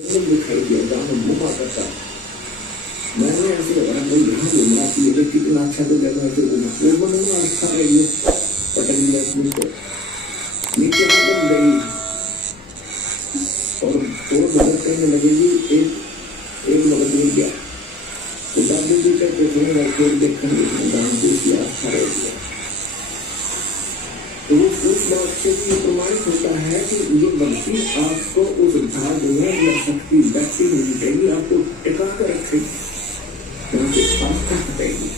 दिखाई दिया जहाँ मैं घूमा करता, मैंने ऐसे यहाँ घूमना कि कितना अच्छा तो जगह से घूमा वो बनूंगा अच्छा रहेगी पटक दिया नीचे नीचे बन गई और मदद करने लगेगी एक मदद मिल गया तो दादी जी कहते थे देखेंगे गाँव देश अच्छा रहेगा। तो उस बात से भी प्रमाणित होता है कि ये भक्ति आपको उस भाग में या शक्ति व्यक्ति मिल जाएगी, आपको टिका कर रखेगी, उनसे आस्था हटेगी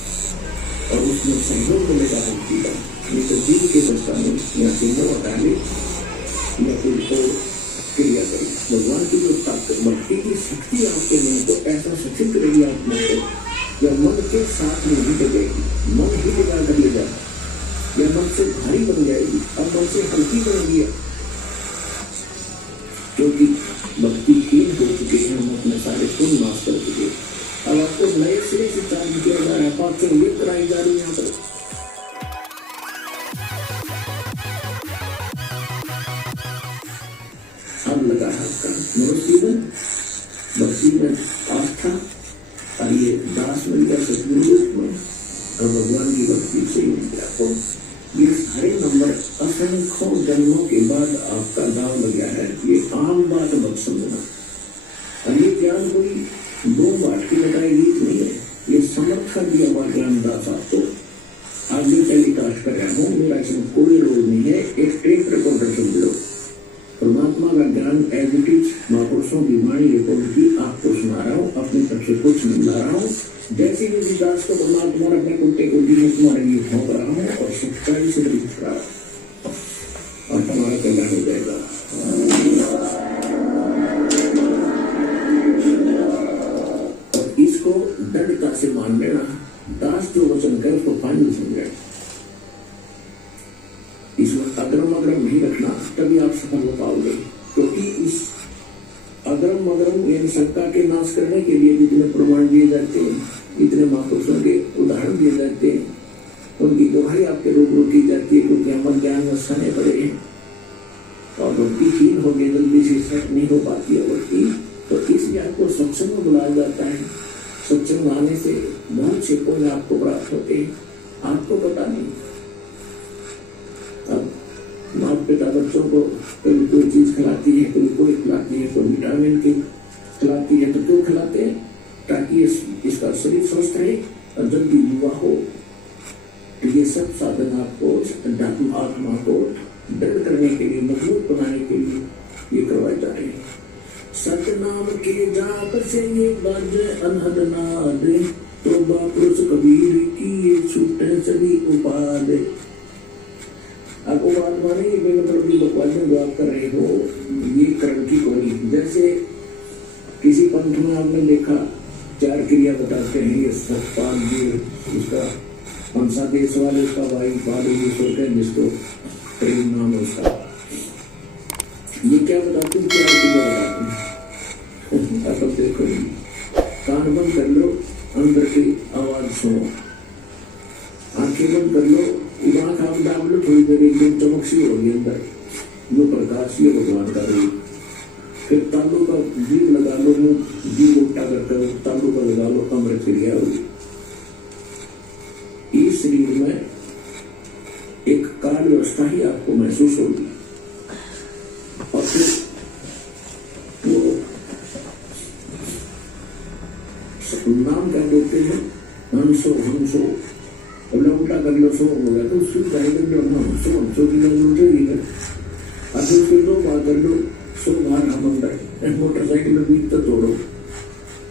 और उसमें सहयोग मिलेगा भक्ति का। नहीं तो जीव के दशा में या सिंह डाले या कोई और क्रिया करें। भगवान की जो ताकत भक्ति की शक्ति आपके मन को ऐसा सचित करेगी आत्मा को या मन के साथ में ही लगेगी, मन ही जगा कर ले जाता या मन से भारी बन जाएगी और मन से हल्की बन गया क्योंकि भक्ति हीन हो चुके हैं, हम अपने सारे पुण्य नाश कर चुके। अब आपको नए सिरे से चार्ज किया जा रहा है, पाँच सौ ये कराई जा रही है यहाँ पर। अब लगा है आपका मनुष्य में भक्ति में आस्था और ये दास मिल गया सतगुरु रूप में और भगवान की भक्ति से मिल गया आपको। ये सारे नंबर असंख्यों जन्मों के बाद आपका दाव लग गया है, ये आम बात मत समझना। और ये ज्ञान कोई दो बात की लगाई गीत नहीं है, ये समर्थ कर दिया हुआ ज्ञान दास आपको। आगे टेलीकास्ट कर रहा हूँ, मेरा इसमें कोई रोल नहीं है, एक टेप रिकॉर्डर समझ लो। परमात्मा का ज्ञान एज इट इज महापुरुषों की वाणी रिकॉर्ड की आपको सुना रहा हूँ, अपनी तरफ से कुछ नहीं ला रहा हूँ। जैसे भी विकास को परमात्मा अपने कुत्ते को दी तुम्हारे लिए भोंक रहा हूँ और सच्चाई से लिख रहा और तुम्हारा कल्याण हो जाएगा। और इसको दृढ़ता से मान लेना, दास जो वचन करे उसको फाइनल समझे। इसमें अग्रम अग्रम नहीं रखना, तभी आप सफल हो पाओगे। क्योंकि इस अग्रम अग्रम यानी शंका के नाश करने के लिए जितने प्रमाण दिए जाते हैं, इतने महापुरुषों के उदाहरण दिए जाते हैं, उनकी दोहाई आपके रूबरू की जाती है क्योंकि हम ज्ञान में सने पड़े हैं और भक्ति हीन हो गई, जल्दी से सेट नहीं हो पाती है भक्ति। तो इसलिए आपको सत्संग में बुलाया जाता है। सत्संग आने से बहुत से पुण्य आपको प्राप्त होते हैं, आपको पता नहीं। अब माता पिता बच्चों को कभी कोई चीज खिलाती है, कभी कोई खिलाती है, कोई विटामिन की खिलाती है, तो क्यों खिलाते हैं? ताकि इसका शरीर स्वस्थ रहे और जल्दी युवा हो। तो ये सब साधन आपको अध्यात्म आत्मा को दृढ़ करने के लिए, मजबूत बनाने के लिए ये करवाए जा रहे हैं। सतनाम के जाप से ये बाजे अनहद नाद, तो बापुरुष कबीर की ये छूटे सभी उपाद। आपको बात माने ये मतलब की बकवासें जो आप कर रहे हो ये कर्म की कोई। जैसे किसी पंथ में आपने देखा 4 क्रिया बताते हैं, ये सतपाल जी उसका पंसा देश वाले उसका भाई बालेश्वर का जिसको प्रेम नाम उसका, ये क्या बताते हैं? 4 क्रिया बताते हैं। अब देखो कान बंद कर लो, अंदर की आवाज सुनो, आंखें बंद कर लो, आँख आप डाल लो, थोड़ी देर एकदम चमक सी होगी अंदर, जो प्रकाश ये भगवान का रूप। फिर तालू का जीव लगा लो, जीव उल्टा करके तालू का लगा लो, अमृत क्रिया होगी। इस शरीर में एक काल व्यवस्था ही आपको महसूस होगी और फिर वो नाम क्या बोलते हैं? हंसो हंसो, उल्टा कर लो, सो हो गया तो उसकी ट्राई कर लो, हंसो की फिर 2 बार कर लो, 100 बार हम अंदर मोटरसाइकिल में बीच तक तोड़ो,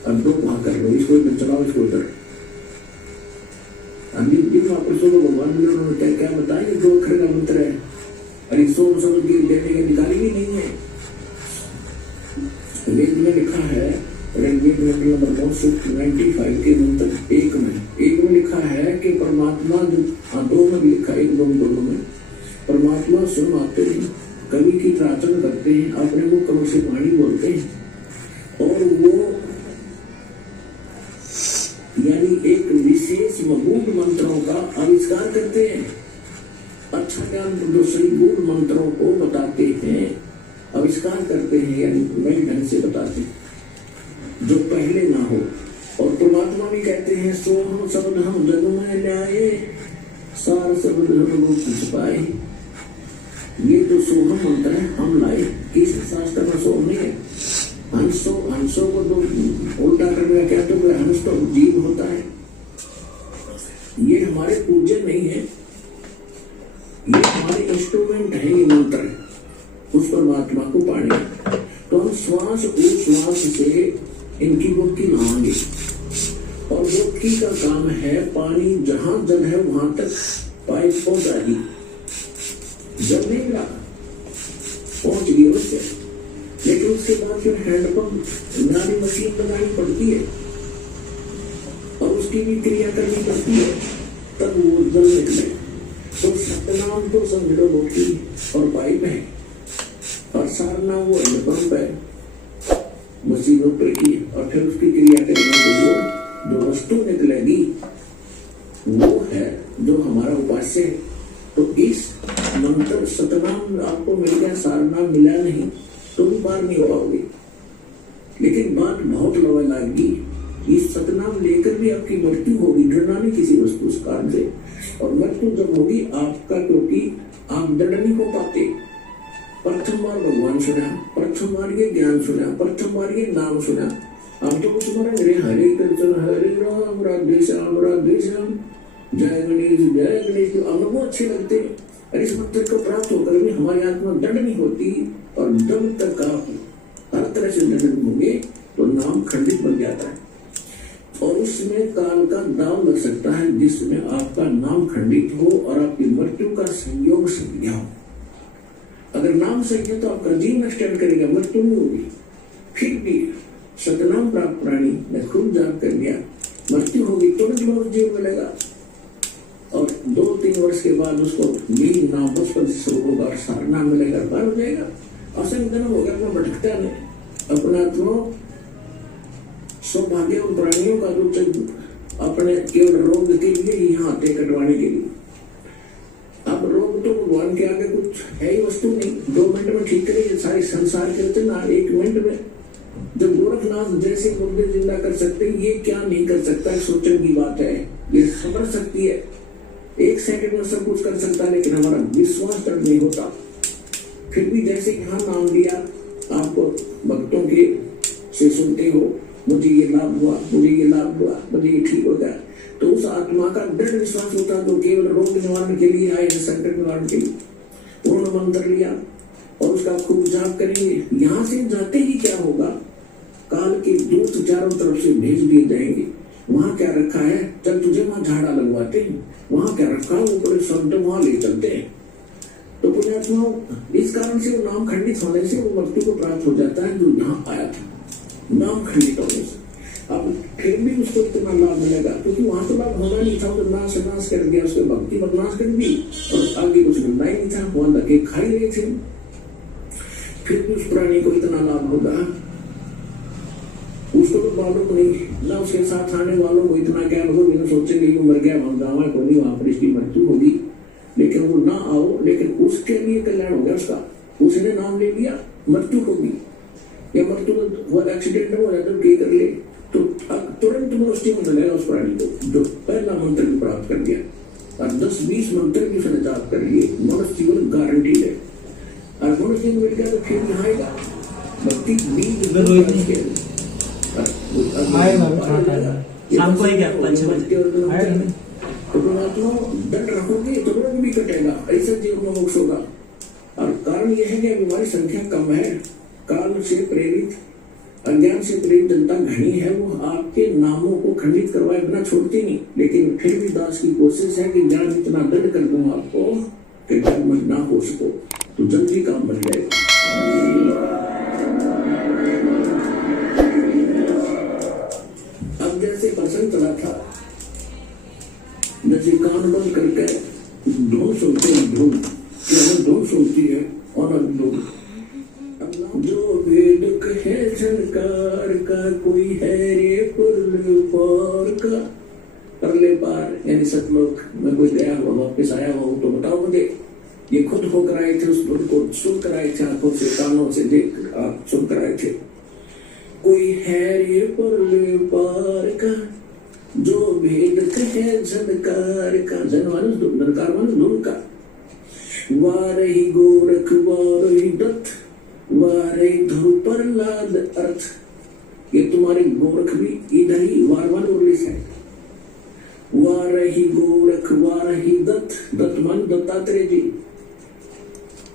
अब 2 भाग कर लो, इसको इधर चलाओ, इसको इधर। जिन महापुरुषों को भगवान ने उन्होंने क्या क्या बताया, 2 अक्षर का मंत्र है। अरे 100 समझ के देने के निकाली भी नहीं है। वेद में लिखा है, ऋग्वेद में नंबर 95 के मंत्र 1 में लिखा है कि परमात्मा जो 2 में लिखा है, 1 2 में परमात्मा स्वयं आते हैं, कवि की प्रार्थना करते हैं, अपने मुख कमल से वाणी बोलते हैं और वो यानी एक विशेष गूढ़ मंत्रों का आविष्कार करते हैं। अच्छा ज्ञान जो सही गूढ़ मंत्रों को बताते हैं, आविष्कार करते हैं, यानी नए ढंग से बताते हैं। जो पहले ना हो। और परमात्मा भी कहते हैं सोहम शब्द हम जग में ल्याए, सार शब्द हम कुछ पाए। ये तो सोहम मंत्र है, हम लाए। किस शास्त्र में सोहम नहीं है। हंसों को तो उल्टा करने का क्या, तो हंस तो जीव होता है। ये हमारे पूज्य नहीं है, ये हमारे इंस्ट्रूमेंट है। ये मंत्र उस परमात्मा को पाने, तो हम श्वास उच्छ्वास से इनकी बुद्धि लाएंगे। और बुद्धि का काम है पानी जहां जल है वहां तक पाइप पहुंचाएगी। जल नहीं मिला पहुंच गई उससे, लेकिन उसके बाद फिर हैंडपंप नाली मशीन लगानी पड़ती है और उसकी भी क्रिया करनी पड़ती है, तब वो जल निकले। तो सतनाम तो समझो बुद्धि और पाइप है, और सारना वो हैंडपंप है मशीनों पर की, और फिर उसकी क्रिया करने के जो वस्तु निकलेगी वो है जो हमारा उपास्य है। तो इस मंत्र सतनाम आपको मिल गया, सारनाम मिला नहीं तो भी पार नहीं हो पाओगे। लेकिन बात बहुत लवा लाएगी, इस सतनाम लेकर भी आपकी मृत्यु होगी, डरना नहीं किसी वस्तु उस कारण से। और मृत्यु जब होगी आपका, क्योंकि आप दृढ़ नहीं हो पाते। प्रथम बार भगवान सुना, प्रथम बार ये ज्ञान सुना, प्रथम बार ये नाम सुना, अब तो कुछ मरण रे हरे कृष्ण हरे राम राधे श्याम जय गणेश अनुभव अच्छे लगते हैं। और इस मंत्र को प्राप्त होकर भी हमारी आत्मा दृढ़ नहीं होती, और जब तक आप हर तरह से दृढ़ होंगे तो नाम खंडित बन जाता है। और उसमें काल का दाव लग सकता है जिसमें आपका नाम खंडित हो और आपकी मृत्यु का संयोग सही हो। अगर नाम सही है तो आपका जीवन स्टैंड करेगा, मृत्यु नहीं होगी। फिर भी सतनाम प्राप्त प्राणी ने खूब जाप कर लिया, मृत्यु होगी तुरंत जीवन मिलेगा, और 2-3 वर्ष के बाद उसको यही नाम बचपन से शुरू होगा और सारना मिलेगा, पार हो जाएगा। असंगठन होगा, अपना भटकता नहीं। अपना तो सौभाग्य उन प्राणियों का जो अपने केवल रोग के लिए ही यहाँ आते कटवाने के लिए। अब रोग तो भगवान के आगे कुछ है ही वस्तु नहीं, 2 मिनट में ठीक करेंगे सारी संसार के रचना 1 मिनट में। जब गोरखनाथ जैसे मुर्दे जिंदा कर सकते हैं, ये क्या नहीं कर सकता, सोचने की बात है। ये समझ सकती है, 1 सेकंड में सब कुछ कर सकता है, लेकिन हमारा विश्वास तक नहीं होता। फिर भी जैसे यहाँ नाम लिया, आपको भक्तों के से सुनते हो, मुझे ये लाभ हुआ, मुझे ये लाभ हुआ, मुझे ये ठीक हो गया, तो उस आत्मा का दृढ़ विश्वास होता तो केवल रोग निवारण के लिए आए, संकट निवारण के लिए पूर्ण मंत्र लिया और उसका खूब जाप करेंगे। यहाँ से जाते ही क्या होगा, काल के दूत चारों तरफ से भेज दिए जाएंगे। वहां क्या रखा है, जब तुझे वहां झाड़ा लगवाते हैं, वहां क्या रखा है, वो बड़े शब्द वहां ले चलते हैं। तो पुण्यात्माओं, इस कारण से वो नाम खंडित होने से वो मृत्यु को प्राप्त हो जाता है जो यहाँ आया था, नाम खंडित होने से। अब फिर भी उसको इतना लाभ मिलेगा, क्योंकि वहां तो लाभ होना नहीं था, तो नाश कर दिया, उसके भक्ति बदमाश कर दी और आगे कुछ मिलना ही नहीं था, वहां धक्के खा ही रहे थे। फिर भी उस प्राणी को इतना लाभ होगा, उसको तो मालूम नहीं ना, उसके साथ आने वालों को इतना ज्ञान हो, बिना सोचेंगे वो मर गया, वहां गाँव को नहीं, वहां पर इसकी मृत्यु होगी, लेकिन वो ना आओ, लेकिन उसके लिए कल्याण हो गया उसका। उसने नाम ले लिया, मृत्यु होगी, या मृत्यु वो एक्सीडेंट हो जाता है कर ले, तो तुरंत मनुष्य में मिलेगा उस प्राणी को जो पहला मंत्र भी प्राप्त कर गया। और 10-20 मंत्र भी उसने जाप कर लिए, मनुष्य जीवन गारंटी है। और मनुष्य जीवन मिल गया तो फिर यहाँ आएगा भक्ति शाम को ही क्या 5 बजे तो दंड रखोगे तो रोग भी कटेगा, ऐसा जीवन में मोक्ष होगा। और कारण यह है कि हमारी संख्या कम है, काल से प्रेरित अज्ञान से प्रेरित जनता घनी है, वो आपके नामों को खंडित करवाए बिना छोड़ती नहीं। लेकिन फिर भी दास की कोशिश है कि ज्ञान इतना दृढ़ कर दूं आपको कि कर्म ना हो सको, तो जल्दी काम बन जाएगा। अब जैसे प्रसंग चला था, जैसे कान बंद करके धुन सुनते हैं, धुन सुनती है और धुन जो वेद कहे झनकार का, कोई है रे पुरले पार का। परले पार यानी सतलोक में कोई गया हुआ, वापिस आया हुआ तो बताओ मुझे। ये खुद होकर आए थे, उस धुन को सुन कर आए थे, आंखों से कानों से देख आप सुन कर आए थे। कोई है ये परले पार का जो भेद कहे झनकार का। जन मानुष झनकार मानुष धुन का। वारही गोरख वारही दत्त वारही धरु पर लाद अर्थ। ये तुम्हारे गोरख भी इधर ही वारवान उर्ली से। वारही गोरख वारही दत्त, दत्त मान दत्तात्रेय जी।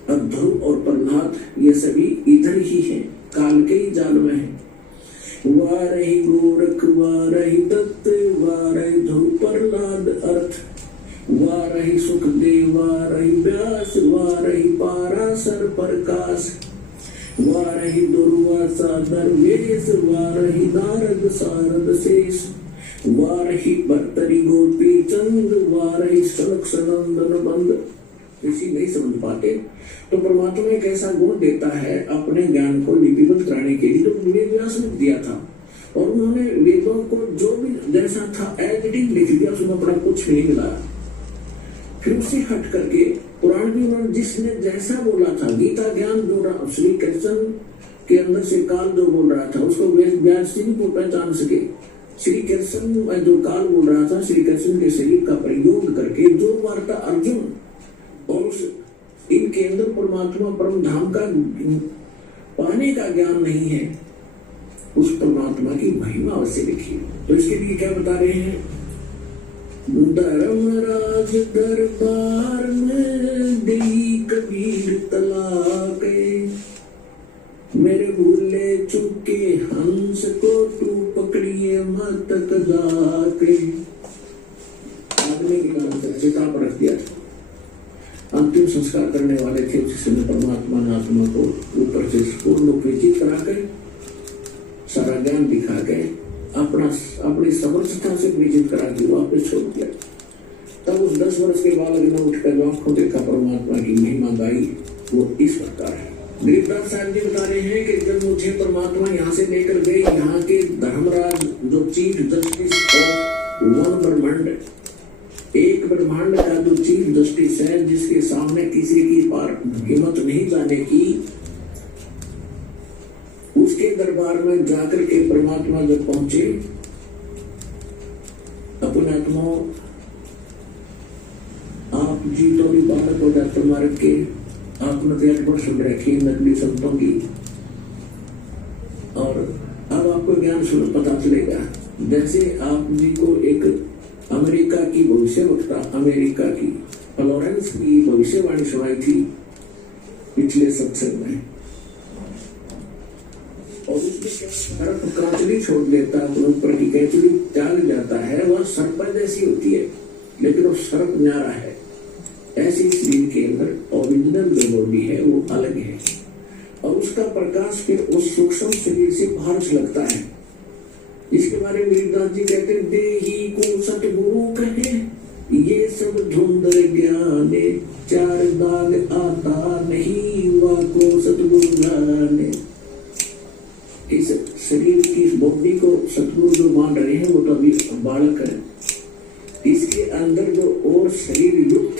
अब ध्रुव और प्रहलाद ये सभी इधर ही हैं, काल के ही जाल में हैं। वारही गोरख वारही दत्त वारही ध्रुव प्रहलाद अर्थ। वारही सुखदेव वारही व्यास वारही पाराशर प्रकाश। वारही दुर्वासा दरवेश वारही नारद सारद शेष। वारही भर्तरी गोपी चंद वारही सनक सनंदन बंद। किसी नहीं समझ पाते तो परमात्मा एक ऐसा गुण देता है अपने ज्ञान को लिपिबद्ध कराने के लिए। तो वेद व्यास ने दिया था और उन्होंने वेदों को जो भी जैसा था एज इट इज लिख दिया, उसमें अपना कुछ नहीं मिलाया। फिर उससे हट करके पुराण भी उन्होंने जिसने जैसा बोला था, गीता ज्ञान जो श्री कृष्ण के अंदर से काल जो बोल रहा था उसको व्यास जी को पहचान सके। श्री कृष्ण जो काल बोल रहा था श्री कृष्ण के शरीर का प्रयोग करके जो वार्ता अर्जुन और उस इनके अंदर परमात्मा परम धाम का पाने का ज्ञान नहीं है, उस परमात्मा की महिमा अवश्य लिखी। तो इसके लिए क्या बता रहे हैं? धर्मराज दरबार में दी कबीर तलाके। मेरे भूले चुके हंस को तू पकड़िए मत जाके। आदमी के नाम से चिता पर रख दिया था। अंतिम संस्कार करने वाले थे, जिसने परमात्मा ने आत्मा को ऊपर से पूर्ण विचित करा कर सारा ज्ञान दिखा के अपनी समर्थता से विजित करा के वापस छोड़ दिया। तब उस 10 वर्ष के बालक ने उठकर आंखों देखा परमात्मा की महिमा गाई। वो इस प्रकार है। गरीबदास साहब जी बता रहे हैं कि जब मुझे परमात्मा यहाँ से लेकर गए, यहाँ के धर्मराज जो चीफ जस्टिस ऑफ वन ब्रह्मांड, एक ब्रह्मांड का जो चीफ जस्टिस है जिसके सामने किसी की पार हिम्मत नहीं जाने की, उसके दरबार में जाकर के परमात्मा जब पहुंचे, अपने आत्मा आप जी तो भी बालक हो जाते मार्ग के, आपने तो अकबर सुन रखी नकली संतों की, और अब आपको ज्ञान सुन पता चलेगा। जैसे आप जी को एक अमेरिका की भविष्यवक्ता, अमेरिका की फ्लोरेंस की भविष्यवाणी सुनाई थी पिछले सत्संग में, और उसमें सर्प कांचली छोड़ देता है, ऊपर की कैचली त्याग जाता है, वह सर्प जैसी होती है लेकिन वो सर्प न्यारा है। ऐसी शरीर के अंदर ओरिजिनल जो बॉडी है वो अलग है, और उसका प्रकाश फिर उस सूक्ष्म शरीर से बाहर झलकता है। इसके बारे में गरीबदास जी कहते हैं, देही को सतगुरु कहे ये सब धुंध ज्ञाने। 4 दाग आता नहीं वा को सतगुरु जाने। इस शरीर की इस बॉडी को सतगुरु जो मान रहे हैं वो तो अभी बालक है, इसके अंदर जो और शरीर युक्त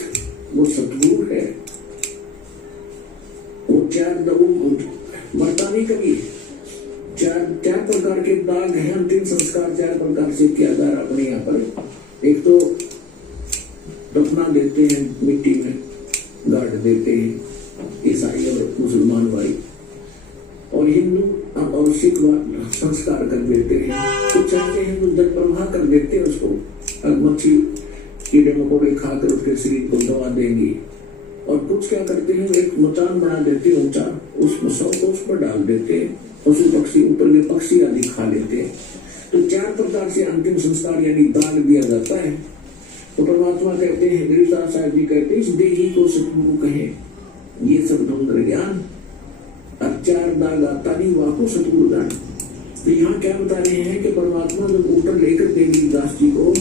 वो सतगुरु है। वो 4 मरता नहीं कभी। 4 प्रकार के दाग हैं। अंतिम संस्कार 4 प्रकार से किया जा रहा अपने यहाँ पर। एक तो दफना देते हैं, मिट्टी में गाड़ देते हैं ईसाई और मुसलमान भाई, और हिंदू और सिख संस्कार कर देते हैं। कुछ चाहते हैं तो जल प्रवाह कर देते हैं उसको, मच्छी कीड़े मकोड़े खाकर उसके शरीर को दबा देंगे। और कुछ क्या करते हैं, एक मचान बना देते हैं ऊंचा, उसमें शव को उस पर डाल देते हैं, पशु पक्षी ऊपर के पक्षी आदि खा लेते हैं। तो 4 प्रकार से अंतिम संस्कार यानी दान दिया जाता है। तो परमात्मा कहते हैं, गरीबदास साहब जी कहते हैं, इस देही को सतगुरु कहे ये सब धुंध ज्ञान, और 4 दाग आता नहीं वाको सतगुरु दान। तो यहाँ क्या बता रहे हैं कि परमात्मा जब ऊपर लेकर गए गरीबदास जी को,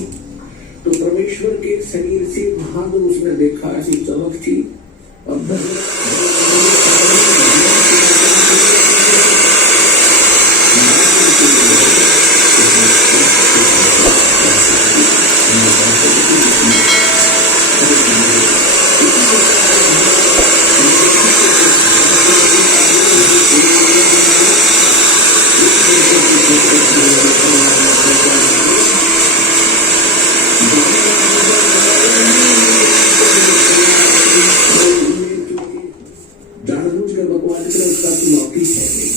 तो परमेश्वर के शरीर से वहां जो उसने देखा ऐसी चमक थी। अब जानबूझ कर बकवास करें उसका तो नौकरी है नहीं,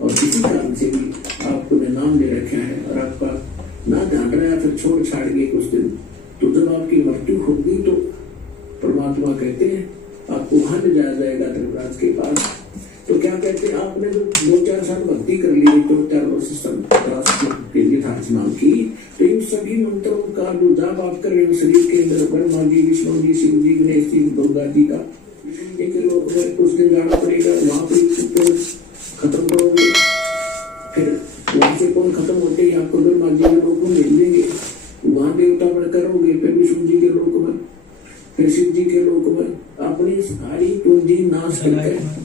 और किसी कारण से भी आपको ने नाम ले रखा है और आपका ना जान रहा है, फिर छोड़ छाड़ गए कुछ दिन, तो जब आपकी मृत्यु होगी तो परमात्मा कहते हैं आपको वहां ले जाया जाएगा धर्मराज के पास। तो क्या कहते हैं, आपने जो 2-4 साल भक्ति कर ली, 2-4 वर्ष के लिए नाम की, तो इन सभी मंत्रों का जो जाप आप कर रहे हो शरीर के अंदर, ब्रह्मा जी, विष्णु जी, शिव जी, गणेश जी, दुर्गा जी का, एक लोग में कुछ दिन जाना पड़ेगा, वहां पर खत्म करोगे, फिर वहां से कौन खत्म होते ही आपको ब्रह्मा जी के लोग में मिल लेंगे, वहां देवता बन करोगे, फिर विष्णु जी के लोक में, फिर शिव जी के लोक में, अपनी सारी पूंजी नाश करके